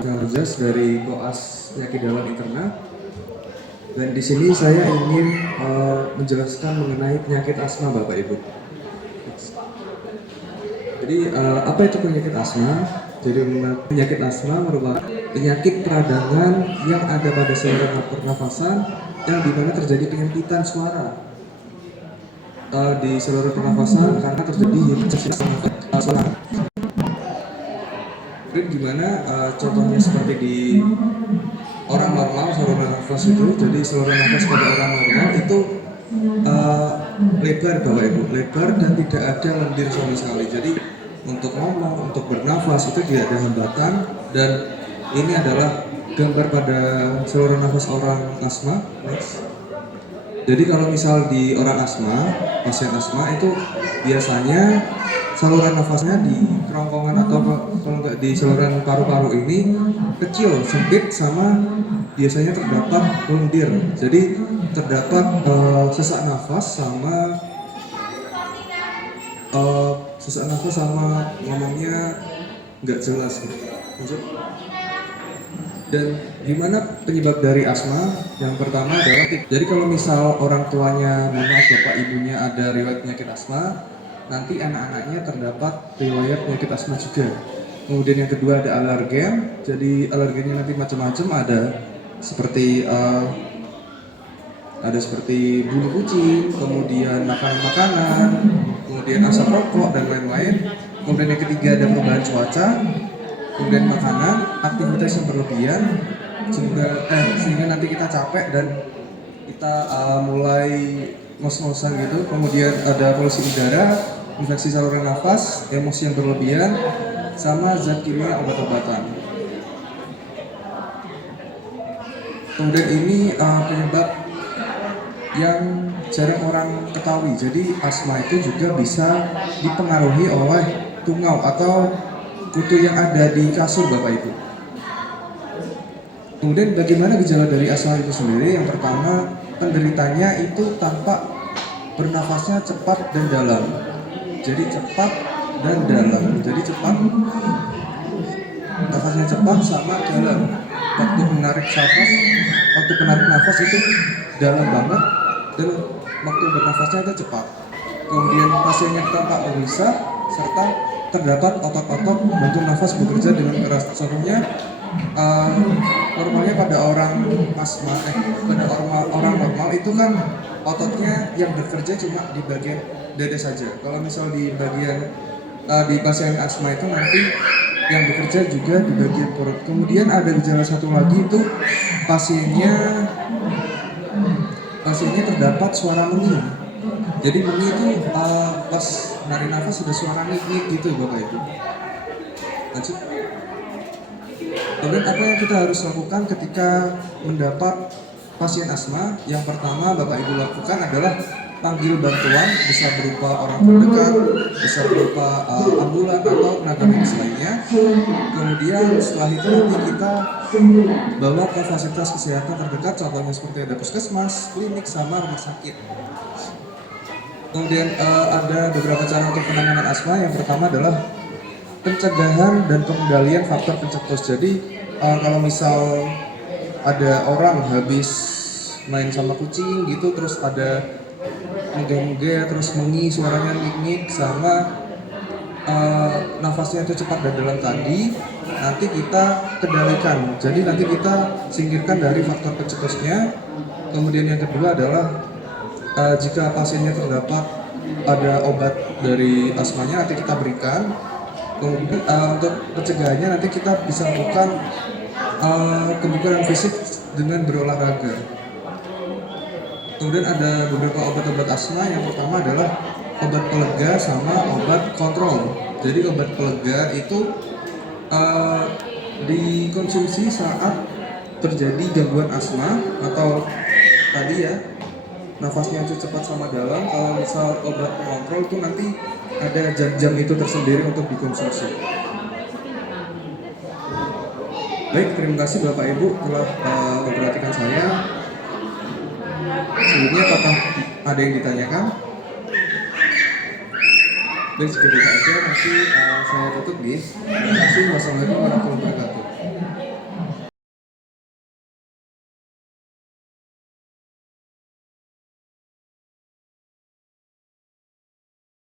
Jas dari Koas Penyakit Dalam Interna. Dan di sini saya ingin menjelaskan mengenai penyakit asma, Bapak Ibu. Jadi apa itu penyakit asma? Jadi penyakit asma merupakan penyakit peradangan yang ada pada saluran pernafasan yang dimana terjadi penyempitan suara di saluran pernafasan karena terjadi hipertensi suara. Mungkin gimana contohnya seperti di orang normal saluran nafas itu, jadi saluran nafas pada orang normal itu lebar, Bapak Ibu, lebar dan tidak ada lendir sama sekali. Jadi untuk ngomong, untuk bernafas itu tidak ada hambatan, dan ini adalah gambar pada saluran nafas orang asma. Next. Jadi kalau misal di orang asma, pasien asma itu biasanya saluran nafasnya di kerongkongan atau kalau nggak di saluran paru-paru ini kecil, sempit, sama biasanya terdapat lendir. Jadi terdapat sesak nafas sama ngomongnya nggak jelas. Dan gimana penyebab dari asma? Yang pertama adalah, jadi kalau misal orang tuanya, mohon maaf bapak ibunya ada riwayat penyakit asma, nanti anak-anaknya terdapat riwayat penyakit asma juga. Kemudian yang kedua ada alergen, jadi alergennya nanti macam-macam, seperti bulu kucing, kemudian makanan-makanan, kemudian asap rokok dan lain-lain. Kemudian yang ketiga ada perubahan cuaca, kemudian makanan, aktivitas yang berlebihan, sehingga nanti kita capek dan kita mulai ngos-ngosan gitu. Kemudian ada polusi udara, infeksi saluran nafas, emosi yang berlebihan, sama zat kimia obat-obatan. Kemudian ini penyebab yang jarang orang ketahui. Jadi asma itu juga bisa dipengaruhi oleh tungau atau kutu yang ada di kasur, Bapak Ibu. Kemudian bagaimana gejala dari asma itu sendiri? Yang pertama, penderitanya itu tampak bernafasnya cepat dan dalam. Jadi cepat dan dalam. Jadi cepat, nafasnya cepat sama dalam. Waktu menarik nafas itu dalam banget, dan waktu bernafasnya itu cepat. Kemudian pasiennya tampak gelisah serta terdapat otot-otot bantu nafas bekerja dengan keras. Contohnya normalnya pada orang asma, pada orang normal itu kan ototnya yang bekerja cuma di bagian dada saja. Kalau misal di bagian di pasien asma itu nanti yang bekerja juga di bagian perut. Kemudian ada gejala satu lagi, itu pasiennya terdapat suara meni. Jadi meni itu pas narik nafas sudah suara nik-nik gitu, Bapak Ibu. Lanjut. Kemudian apa yang kita harus lakukan ketika mendapat pasien asma? Yang pertama Bapak Ibu lakukan adalah panggil bantuan, bisa berupa orang terdekat, bisa berupa ambulan atau tenaga medis lainnya. Kemudian setelah itu nanti kita bawa ke fasilitas kesehatan terdekat, contohnya seperti ada puskesmas, klinik, sama rumah sakit. Kemudian ada beberapa cara untuk penanganan asma. Yang pertama adalah pencegahan dan pengendalian faktor pencetus. Jadi kalau misal ada orang habis main sama kucing gitu, terus ada megah-megah, terus mengi, suaranya nik-nik, sama nafasnya itu cepat dan dalam tadi, nanti kita kendalikan. Jadi nanti kita singkirkan dari faktor pencetusnya. Kemudian yang kedua adalah jika pasiennya terdapat ada obat dari asmanya, nanti kita berikan. Kemudian untuk pencegahannya nanti kita bisa lakukan kebugaran fisik dengan berolahraga. Kemudian ada beberapa obat-obat asma. Yang pertama adalah obat pelega sama obat kontrol. Jadi obat pelega itu dikonsumsi saat terjadi gangguan asma atau tadi ya, nafasnya itu cepat sama dalam. Kalau misal obat pengontrol itu nanti ada jam-jam itu tersendiri untuk dikonsumsi. Baik, terima kasih Bapak Ibu telah memperhatikan saya. Sebelumnya apakah ada yang ditanyakan? Baik, jika tidak ada, nanti saya tutup nih. Terima kasih. Wassalamualaikum warahmatullahi wabarakatuh.